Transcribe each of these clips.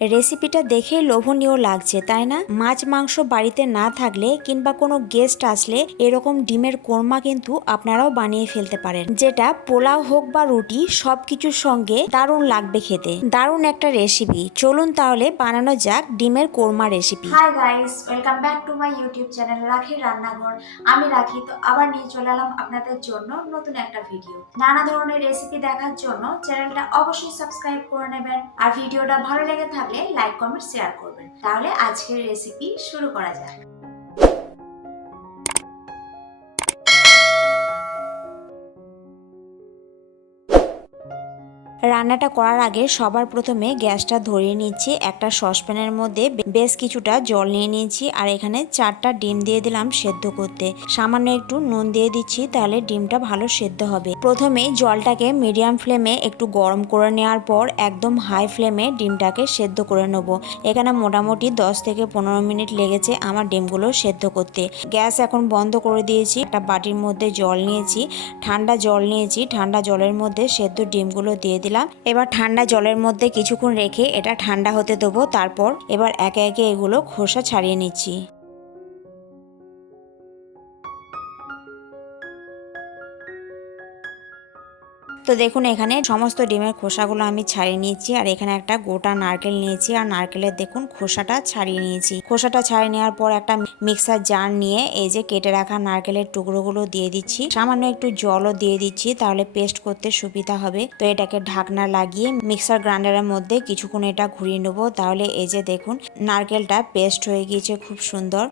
রেসিপিটা দেখেই লোভনীয় লাগছে, তাই না? মাছ, মাংস বাড়িতে না থাকলে কিংবা কোনো গেস্ট আসলে এরকম ডিমের কোরমা কিন্তু আপনারাও বানিয়ে ফেলতে পারেন, যেটা পোলাও হোক বা রুটি, সবকিছুর সঙ্গে দারুণ লাগবে খেতে। দারুণ একটা রেসিপি চলুন তাহলে বানানো যাক ডিমের korma recipe hi guys welcome back to my YouTube channel Rakhi রান্নাঘর আমি রাখি, তো আবার নিয়ে চলে এলাম আপনাদের জন্য নতুন একটা ভিডিও নানা ধরনের রেসিপি দেখার জন্য চ্যানেলটা অবশ্যই সাবস্ক্রাইব করে নেবেন। আর ভিডিওটা ভালো লেগে থাকলে লাইক কমেন্ট শেয়ার করবেন। তাহলে আজকের রেসিপি শুরু করা যাক। রান্নাটা করার আগে সবার প্রথমে গ্যাসটা ধরিয়ে নিচ্ছি। একটা সসপ্যানের মধ্যে বেশ কিছুটা জল নিয়ে নিয়েছি আর এখানে চারটা ডিম দিয়ে দিলাম সেদ্ধ করতে। সামান্য একটু নুন দিয়ে দিচ্ছি, তাহলে ডিমটা ভালো সেদ্ধ হবে। প্রথমে জলটাকে মিডিয়াম ফ্লেমে একটু গরম করে নেওয়ার পর একদম হাই ফ্লেমে ডিমটাকে সেদ্ধ করে নেব। এখানে মোটামুটি 10 থেকে পনেরো মিনিট লেগেছে আমার ডিমগুলো সেদ্ধ করতে। গ্যাস এখন বন্ধ করে দিয়েছি, একটা বাটির মধ্যে জল নিয়েছি। ঠান্ডা জল নিয়েছি, ঠান্ডা জলের মধ্যে সেদ্ধ ডিমগুলো দিয়ে দিলাম। এবার ঠান্ডা জলের মধ্যে কিছুক্ষণ রেখে এটা ঠান্ডা হতে দেবো। তারপর এবার একে একে এগুলো খোসা ছাড়িয়ে নিচ্ছি। তো দেখুন, এখানে সমস্ত ডিমের খোসাগুলো আমি ছাড়িয়ে নিয়েছি। আর এখানে একটা গোটা নারকেল নিয়েছি। আর নারকেলের দেখুন, খোসাটা ছাড়িয়ে নিয়েছি। খোসাটা ছাড়িয়ে নেওয়ার পর একটা মিক্সার জার নিয়ে এই যে কেটে রাখা নারকেলের টুকরোগুলো দিয়ে দিচ্ছি। সামান্য একটু জলও দিয়ে দিচ্ছি, তাহলে পেস্ট করতে সুবিধা হবে। তো এটাকে ঢাকনা লাগিয়ে মিক্সার গ্রাইন্ডারের মধ্যে কিছুক্ষণ এটা ঘুরিয়ে নেব। তাহলে এই যে দেখুন, নারকেলটা পেস্ট হয়ে গিয়েছে খুব সুন্দর।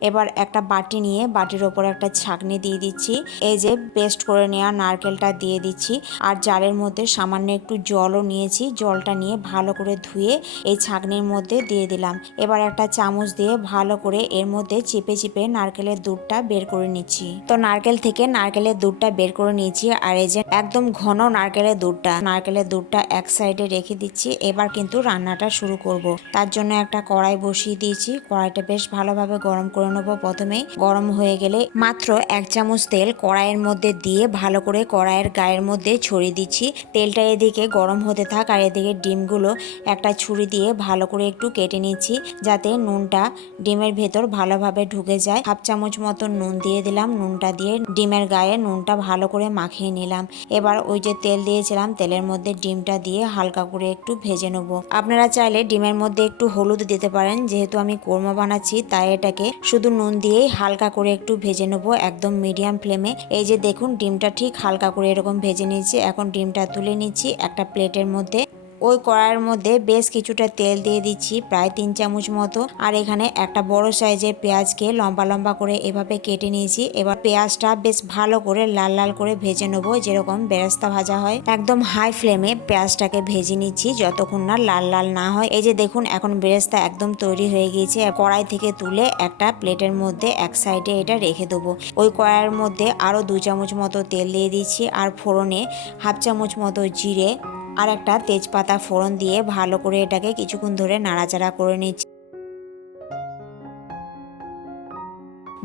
এবার একটা বাটি নিয়ে বাটির ওপর একটা ছাঁকনি দিয়ে দিচ্ছি। এই যে পেস্ট করে নেওয়া নারকেলটা দিয়ে দিচ্ছি। আর জারের মধ্যে সামান্য একটু জলও নিয়েছি। জলটা নিয়ে ভালো করে ধুয়ে এই ছাঁকনির মধ্যে দিয়ে দিলাম। এবার একটা চামচ দিয়ে ভালো করে এর মধ্যে চেপে চেপে নারকেলের দুধটা বের করে নিচ্ছি। তো নারকেল থেকে নারকেলের দুধটা বের করে নিয়েছি। আর এই যে একদম ঘন নারকেলের দুধটা নারকেলের দুধটা এক সাইডে রেখে দিচ্ছি। এবার কিন্তু রান্নাটা শুরু করব। তার জন্য একটা কড়াই বসিয়ে দিয়েছি। কড়াইটা বেশ ভালোভাবে গরম করে নেব প্রথমেই গরম হয়ে গেলে মাত্র এক চামচ তেল কড়াইয়ের মধ্যে দিয়ে ভালো করে কড়াইয়ের গায়ের মধ্যে ছড়িয়ে দিচ্ছি। তেলটা এদিকে গরম হতে থাক আর এদিকে ডিমগুলো একটা ছুরি দিয়ে ভালো করে একটু কেটে নিচ্ছি যাতে নুনটা ডিমের ভেতর ভালোভাবে ঢুকে যায়। হাফ চামচ মতো নুন দিয়ে দিলাম। নুনটা দিয়ে ডিমের গায়ে নুনটা ভালো করে মাখিয়ে নিলাম। এবার ওই যে তেল দিয়েছিলাম, তেলের মধ্যে ডিমটা দিয়ে হালকা করে একটু ভেজে নেব। আপনারা চাইলে ডিমের মধ্যে একটু হলুদ দিতে পারেন। যেহেতু আমি কোরমা বানাচ্ছি, তাই এটাকে শুধু নুন দিয়েই হালকা করে একটু ভেজে নেব একদম মিডিয়াম ফ্লেমে এই যে দেখুন, ডিমটা ঠিক হালকা করে এরকম ভেজে নিয়েছি। এখন ডিমটা তুলে নিচ্ছি একটা প্লেটের মধ্যে। ওই কড়াইয়ের মধ্যে বেশ কিছুটা তেল দিয়ে দিচ্ছি, প্রায় তিন চামচ মতো। আর এখানে একটা বড় সাইজের পেঁয়াজকে লম্বা লম্বা করে এভাবে কেটে নিয়েছি। এবার পেঁয়াজটা বেশ ভালো করে লাল লাল করে ভেজে নেব, যেরকম বেরেস্তা ভাজা হয়। একদম হাই ফ্লেমে পেঁয়াজটাকে ভেজে নিচ্ছি, যতক্ষণ না লাল লাল না হয়। এই যে দেখুন, এখন বেরেস্তা একদম তৈরি হয়ে গিয়েছে। কড়াই থেকে তুলে একটা প্লেটের মধ্যে এক সাইডে এটা রেখে দেবো। ওই কড়াইয়ের মধ্যে আরও দু চামচ মতো তেল দিয়ে দিচ্ছি। আর ফোড়নে হাফ চামচ মতো জিরে আর একটা তেজপাতা ফোড়ন দিয়ে ভালো করে এটাকে কিছুক্ষণ ধরে নাড়াচাড়া করে নিচ্ছি।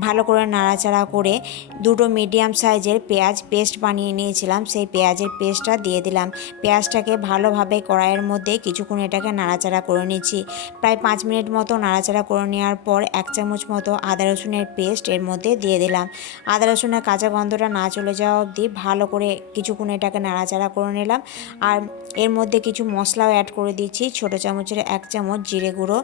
ভালো করে নাড়াচাড়া করে দুটো মিডিয়াম সাইজের পেঁয়াজ পেস্ট বানিয়ে নিয়েছিলাম। সেই পেঁয়াজের পেস্টটা দিয়ে দিলাম। পেঁয়াজটাকে ভালোভাবে কড়াইয়ের মধ্যে কিছুক্ষণ এটাকে নাড়াচাড়া করে নিচ্ছি। প্রায় পাঁচ মিনিট মতো নাড়াচাড়া করে নেওয়ার পর এক চামচ মতো আদা রসুনের পেস্ট এর মধ্যে দিয়ে দিলাম। আদা রসুনের কাঁচা গন্ধটা না চলে যাওয়া অবধি ভালো করে কিছুক্ষণ এটাকে নাড়াচাড়া করে নিলাম। আর এর মধ্যে কিছু মশলাও অ্যাড করে দিচ্ছি। ছোটো চামচের এক চামচ জিরে গুঁড়ো,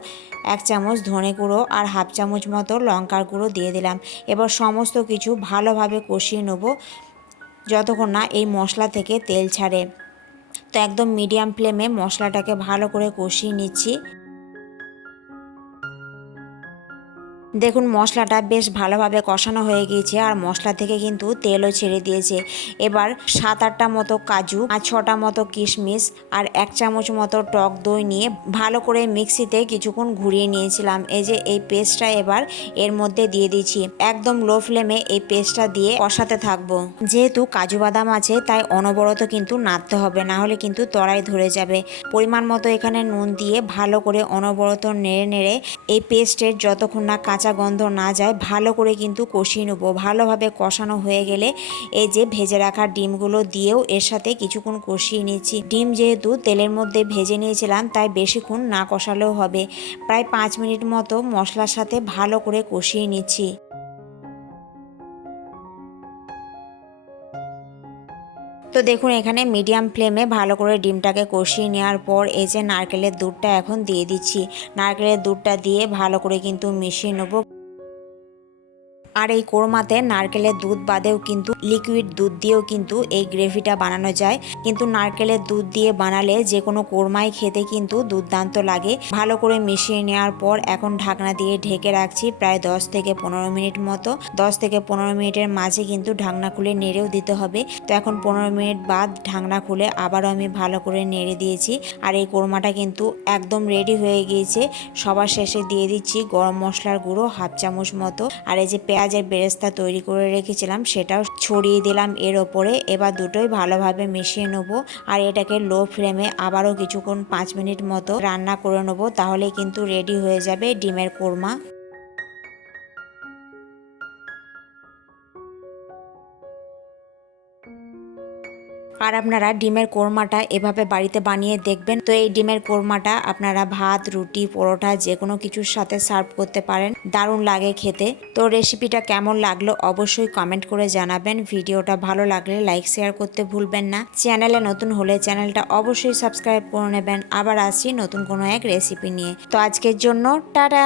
এক চামচ ধনে গুঁড়ো আর হাফ চামচ মতো লঙ্কার গুঁড়ো দিয়ে দিলাম। এবার সমস্ত কিছু ভালোভাবে কষিয়ে নেব। যতক্ষণ না এই মশলা থেকে তেল ছাড়ে। তো একদম মিডিয়াম ফ্লেমে মশলাটাকে ভালো করে কষিয়ে নিচ্ছি। দেখুন, মশলাটা বেশ ভালোভাবে কষানো হয়ে গিয়েছে আর মশলা থেকে কিন্তু তেলও ছেড়ে দিয়েছে। এবার সাত আটটা মতো কাজু আর ছটা মতো কিশমিশ আর এক চামচ মতো টক দই নিয়ে ভালো করে মিক্সিতে কিছুক্ষণ ঘুরিয়ে নিয়েছিলাম। এই যে, এই পেস্টটা এবার এর মধ্যে দিয়ে দিচ্ছি। একদম লো ফ্লেমে এই পেস্টটা দিয়ে কষাতে থাকব। যেহেতু কাজু বাদাম আছে, তাই অনবরত কিন্তু নাড়তে হবে, না হলে কিন্তু তলায় ধরে যাবে। পরিমাণ মতো এখানে নুন দিয়ে ভালো করে অনবরত নেড়ে নেড়ে এই পেস্টের যতক্ষণ না কাঁচা কাঁচা গন্ধ না যায়, ভালো করে কিন্তু কষিয়ে নেব। ভালোভাবে কষানো হয়ে গেলে এই যে ভেজে রাখা ডিমগুলো দিয়েও এর সাথে কিছুক্ষণ কষিয়ে নিচ্ছি। ডিম যেহেতু তেলের মধ্যে ভেজে নিয়েছিলাম, তাই বেশিক্ষণ না কষালেও হবে। প্রায় পাঁচ মিনিট মতো মশলার সাথে ভালো করে কষিয়ে নিচ্ছি। তো দেখুন, এখানে মিডিয়াম ফ্লেমে ভালো করে ডিমটাকে কষিয়ে নেওয়ার পর এই যে নারকেলের দুধটা এখন দিয়ে দিচ্ছি। নারকেলের দুধটা দিয়ে ভালো করে কিন্তু মিশিয়ে নেব। আর এই কোরমাতে নারকেলের দুধ বাদেও কিন্তু লিকুইড দুধ দিয়েও কিন্তু এই গ্রেভিটা বানানো যায়। কিন্তু নারকেলের দুধ দিয়ে বানালে যে কোনো কোরমাই খেতে কিন্তু দুর্দান্ত লাগে। ভালো করে মিশিয়ে নেওয়ার পর এখন ঢাকনা দিয়ে ঢেকে রাখছি প্রায় দশ থেকে পনেরো মিনিট মতো। দশ থেকে পনেরো মিনিটের মাঝে কিন্তু ঢাকনা খুলে নেড়েও দিতে হবে। তো এখন পনেরো মিনিট বাদ ঢাকনা খুলে আবারও আমি ভালো করে নেড়ে দিয়েছি। আর এই কোরমাটা কিন্তু একদম রেডি হয়ে গিয়েছে। সবার শেষে দিয়ে দিচ্ছি গরম মশলার গুঁড়ো হাফ চামচ মতো। আর এই যে পেঁয়াজের বেরেস্তা তৈরি করে রেখেছিলাম, সেটাও ছড়িয়ে দিলাম এর ওপরে। এবার দুটোই ভালোভাবে মিশিয়ে নেব আর এটাকে লো ফ্লেমে আবারও কিছুক্ষণ পাঁচ মিনিট মতো রান্না করে নেব, তাহলে কিন্তু রেডি হয়ে যাবে ডিমের কোরমা। আর আপনারা ডিমের কোরমাটা এভাবে বাড়িতে বানিয়ে দেখবেন। তো এই ডিমের কোরমাটা আপনারা ভাত, রুটি, পরোটা যে কোনো কিছুর সাথে সার্ভ করতে পারেন। দারুণ লাগে খেতে। তো রেসিপিটা কেমন লাগল অবশ্যই কমেন্ট করে জানাবেন। ভিডিওটা ভালো লাগলে লাইক, শেয়ার করতে ভুলবেন না। চ্যানেলে নতুন হলে চ্যানেলটা অবশ্যই সাবস্ক্রাইব করে নেবেন। আবার আসি নতুন কোনো এক রেসিপি নিয়ে। তো আজকের জন্য, টাটা!